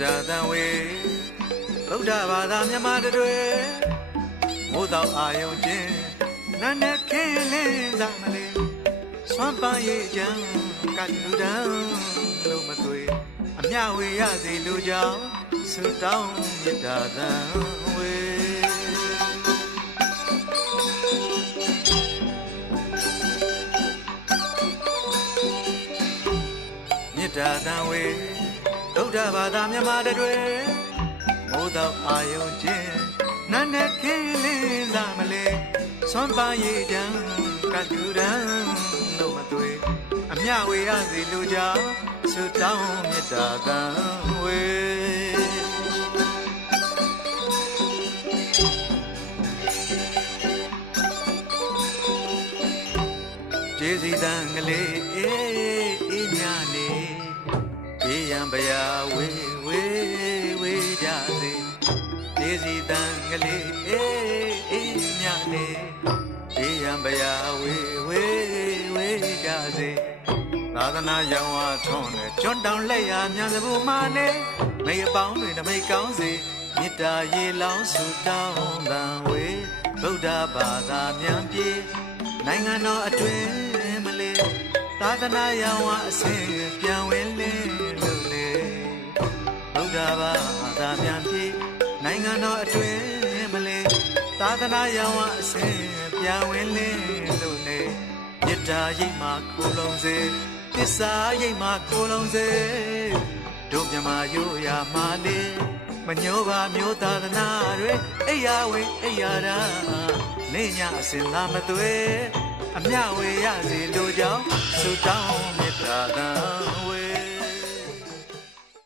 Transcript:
မေတ္တာတန်ဝေဗုဒ္ဓဘာသာမြန်မာတွေမိုးတော်အာယုံချင်းနတ်နဲ့ခင်းလင်းစားမလေးစွမ်းပန်းရဲ့ကြံကလူတန်းလို့မသွေအမြဝေရစီလူကြောင့်ဆုတောင်းမေတ္တာတန်ဝေမေတ္တာတန်ဝေ ဒုဒ္ဓဘာသာမြန်မာတွေမိုးတော်အာယုံချင်းနတ်နဲ့ခင်းလင်းစားမလဲစွမ်းပါရည်တံကတူတံလို့မသွေအမြဝေရစီလူကြောင့်ဆုတောင်းမေတ္တာတန်ဝေကျေးဇူးတန်ကလေးအေးအေးညာနေေး ရန်ဗျာဝေးဝေးဝေးကြစေဒေစီတန်ကလေးအေးအေးမြနေေးရန်ဗျာဝေးဝေးဝေးကြစေသာသနာရောင်ဝါထွန်းနဲ့ကျွန်းတောင်လက်ရမြန်စဘူးမာနေမိအပေါင်းတွေတမိတ်ကောင်းစေမေတ္တာရေလောင်းဆုတောင်းတန်ဝေးဗုဒ္ဓဘာသာမြန်ပြေနိုင်ငံတော်အတွင်းမလေးသာသနာရောင်ဝအစင်ပြန်ဝင်လင်းလို့လေ ဘုရားဘာသာပြန်ပြေနိုင်ငံတော်အတွင်းမလေးသာသနာရောင်ဝအစင်ပြန်ဝင်လင်းလို့လေမေတ္တာရိပ်မှာကိုလုံးစေသစ္စာရိပ်မှာကိုလုံးစေတို့မြမရိုးရာမာလေးမညိုပါမျိုးသာသနာတွေအိယာဝင်အိယာရာနေညအစင်လာမသွေအမြဝေရစီလိုကြောင့်ဆုတောင်းမေတ္တာတံ